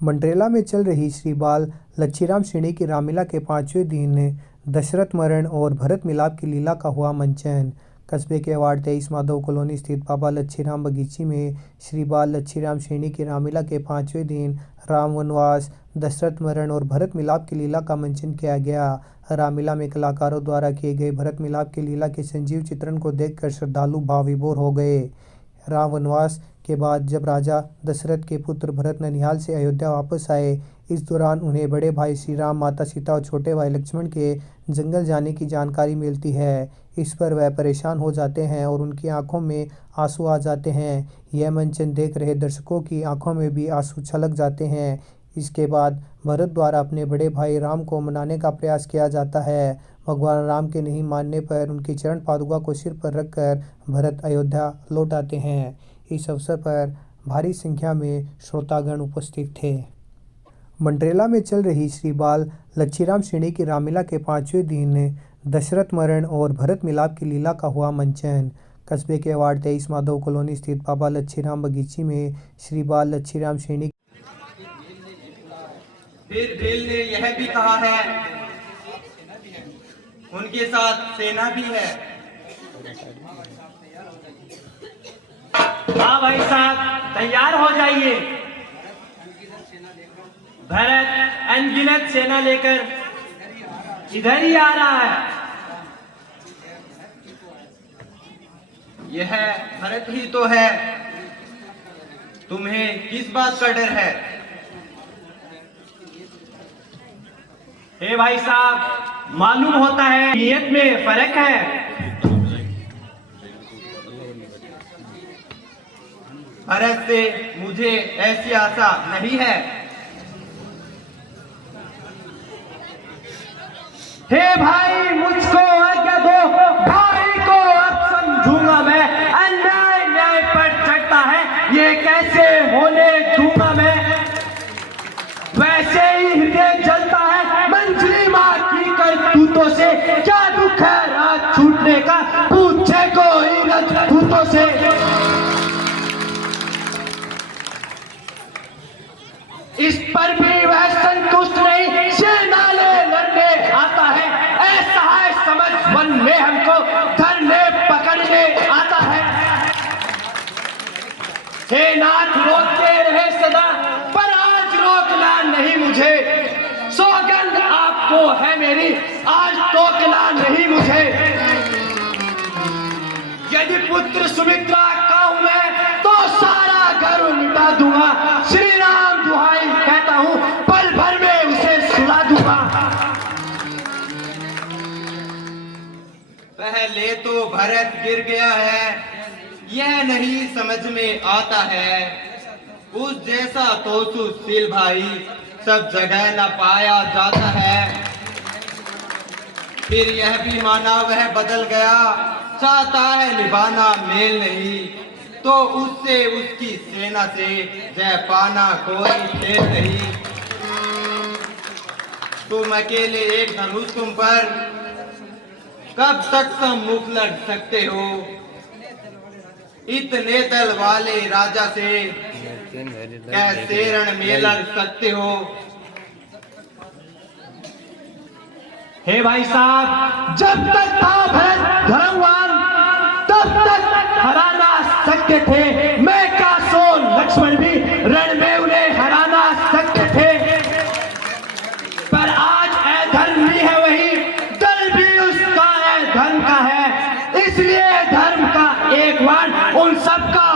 मंड्रेला में चल रही श्री बाल लच्छीराम श्रेणी की रामलीला के 5वें दिन दशरथ मरण और भरत मिलाप की लीला का हुआ मंचन। कस्बे के वार्ड 23 माधव कॉलोनी स्थित बाबा लच्छीराम बगीची में श्री बाल लच्छीराम श्रेणी की रामलीला के 5वें दिन राम वनवास, दशरथ मरण और भरत मिलाप की लीला का मंचन किया गया। रामलीला में कलाकारों द्वारा किए गए भरत मिलाप की लीला के संजीव चित्रण को देखकर श्रद्धालु भाव विभोर हो गए। राम वनवास के बाद जब राजा दशरथ के पुत्र भरत ननिहाल से अयोध्या वापस आए, इस दौरान उन्हें बड़े भाई श्री राम, माता सीता और छोटे भाई लक्ष्मण के जंगल जाने की जानकारी मिलती है। इस पर वह परेशान हो जाते हैं और उनकी आंखों में आंसू आ जाते हैं। यह मंचन देख रहे दर्शकों की आंखों में भी आंसू छलक जाते हैं। इसके बाद भरत द्वारा अपने बड़े भाई राम को मनाने का प्रयास किया जाता है। भगवान राम के नहीं मानने पर उनकी चरण पादुका को सिर पर रखकर भरत अयोध्या लौट आते हैं। इस अवसर पर भारी संख्या में श्रोतागण उपस्थित थे। मंड्रेला में चल रही श्री बाल लच्छीराम श्रेणी की रामलीला के 5वें दिन दशरथ मरण और भरत मिलाप की लीला का हुआ मंचन। कस्बे के वार्ड 23 माधव कॉलोनी स्थित बाबा लच्छीराम बगीची में श्री बाल लच्छीराम श्रेणी। फिर भील ने यह भी कहा है, उनके साथ सेना भी है। हाँ भाई साहब, तैयार हो जाइए। भरत अनगिनत सेना लेकर इधर ही आ रहा है। यह भरत ही तो है, तुम्हें किस बात का डर है? हे भाई साहब, मालूम होता है नियत में फर्क है। भरत से मुझे ऐसी आशा नहीं है। हे भाई, मुझको आज्ञा दो, भाई को अब समझूंगा मैं। अन्याय न्याय पर चढ़ता है, ये कैसे होने दूंगा मैं। वैसे ही हृदय जलता है मंजली माँ की करतूतों से। क्या दुख है रात छूटने का, पूछे कोई रजपूतों से। इस पर भी वह संतुष्ट नहीं, सेना ले लड़ने आता है। ऐसा है समझ मन में हमको, धरने पकड़ने आता है। हे नाथ, रोकते रहे सदा, पर आज रोकना नहीं मुझे। सौगंध आपको है मेरी, आज टोकना नहीं मुझे। यदि पुत्र सुमित्रा का हूं मैं, तो सारा घर मिटा दूंगा। श्री राम दुहाई कहता हूं, पल भर में उसे सुला दूंगा। पहले तो भरत गिर गया है, यह नहीं समझ में आता है। उस जैसा तो सुशील भाई सब जगह न पाया जाता है। फिर यह भी माना वह बदल गया, चाहता है निभाना मेल नहीं, तो उससे उसकी सेना से जय पाना कोई खेल नहीं। तुम अकेले एक धनुष तुम पर कब तक सम्मुख लड़ सकते हो। इतने दल वाले राजा से कैसे रण में लड़ सकते हो। हे भाई साहब, जब तक था भरत धर्मवान, तब तक हराना सकते थे। मैं का सोन लक्ष्मण भी रण में उन्हें हराना सकते थे। पर आज अधर्मी है वही, दल भी उसका अधर्म का है। इसलिए धर्म का एक बाण उन सबका